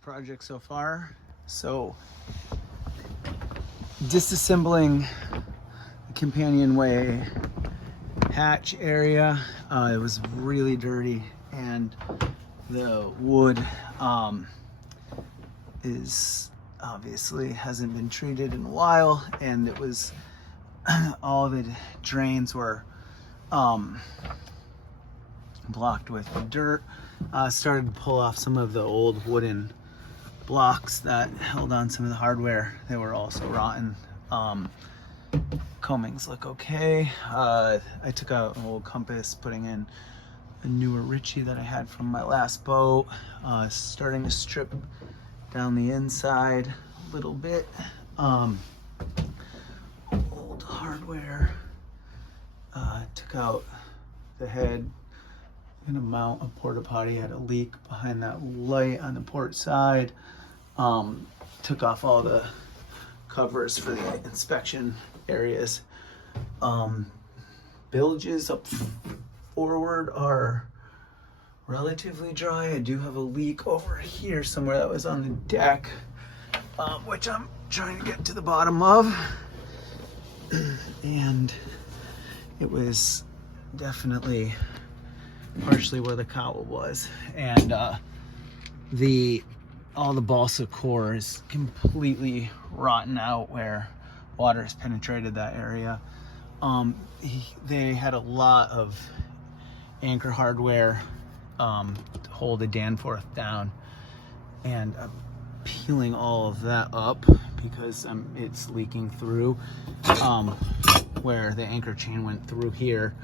project so far. So disassembling the companionway hatch area. It was really dirty, and the wood is obviously hasn't been treated in a while, and it was all the drains were blocked with dirt. Started to pull off some of the old wooden blocks that held on some of the hardware. They were also rotten. Combings look okay. I took out an old compass, putting in a newer Ritchie that I had from my last boat. Starting to strip down the inside a little bit. Old hardware. Took out the head. Gonna mount a porta potty. Had a leak behind that light on the port side. Took off all the covers for the inspection areas. Bilges up forward are relatively dry. I do have a leak over here somewhere that was on the deck, which I'm trying to get to the bottom of. And it was definitely partially where the cowl was, and all the balsa core is completely rotten out where water has penetrated that area. They had a lot of anchor hardware to hold the Danforth down, and I'm peeling all of that up because it's leaking through where the anchor chain went through here.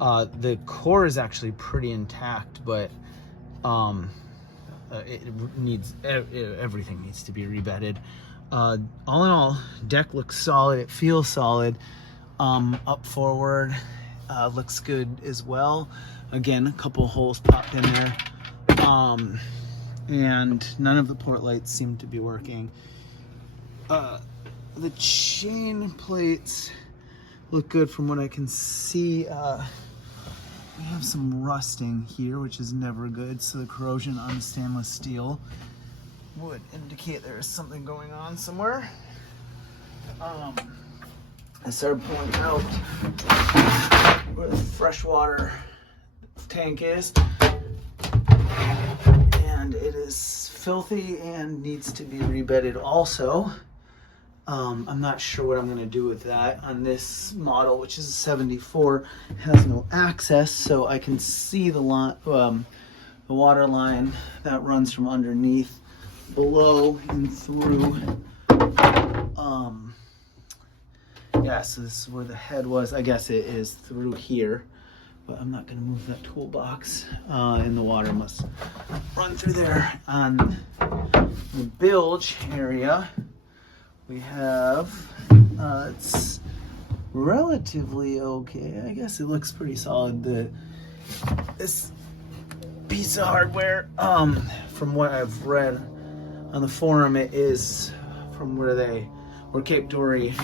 The core is actually pretty intact, but everything needs to be rebedded. All in all, deck looks solid. It feels solid. Up forward looks good as well. Again, a couple holes popped in there, and none of the port lights seem to be working. The chain plates look good from what I can see. We have some rusting here, which is never good, so the corrosion on the stainless steel would indicate there is something going on somewhere. I started pulling out where the freshwater tank is, and it is filthy and needs to be rebedded also. I'm not sure what I'm going to do with that. On this model, which is a 74, has no access, so I can see the water line that runs from underneath, below, and through. Yeah, so this is where the head was. I guess it is through here, but I'm not going to move that toolbox, and the water must run through there. On the bilge area, we have, it's relatively okay. I guess it looks pretty solid. This piece of hardware, from what I've read on the forum, it is from where Cape Dory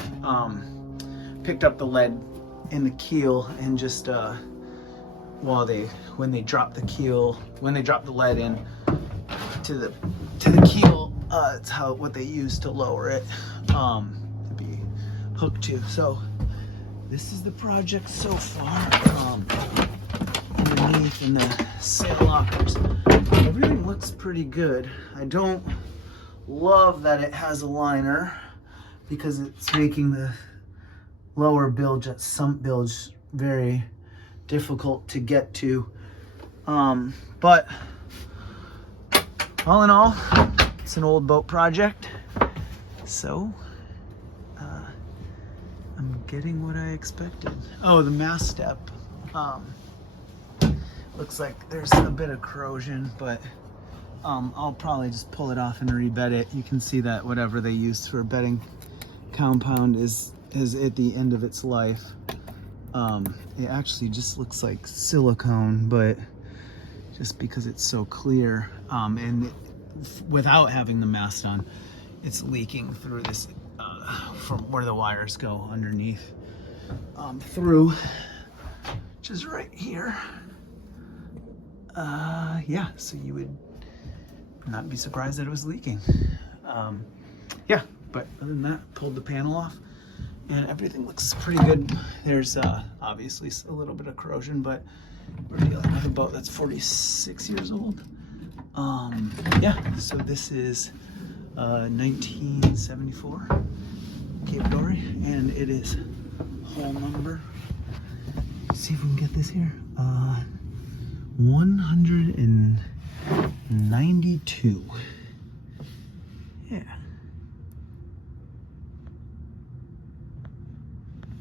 picked up the lead in the keel, and just when they dropped the lead in to the keel, it's what they use to lower it to be hooked to. So this is the project so far. Underneath in the sail lockers, everything looks pretty good. I don't love that it has a liner, because it's making the lower bilge, at sump bilge, very difficult to get to. But all in all, it's an old boat project, so I'm getting what I expected. Oh, the mast step. Looks like there's a bit of corrosion, but I'll probably just pull it off and rebed it. You can see that whatever they used for bedding compound is at the end of its life. It actually just looks like silicone, but just because it's so clear, and without having the mast on, it's leaking through this from where the wires go underneath, through, which is right here. Yeah, so you would not be surprised that it was leaking. Yeah, but other than that, pulled the panel off and everything looks pretty good. There's obviously a little bit of corrosion, but we're dealing with a boat that's 46 years old. Yeah, so this is 1974 Cape Dory, and it is hull number, see if we can get this here, 192. Yeah.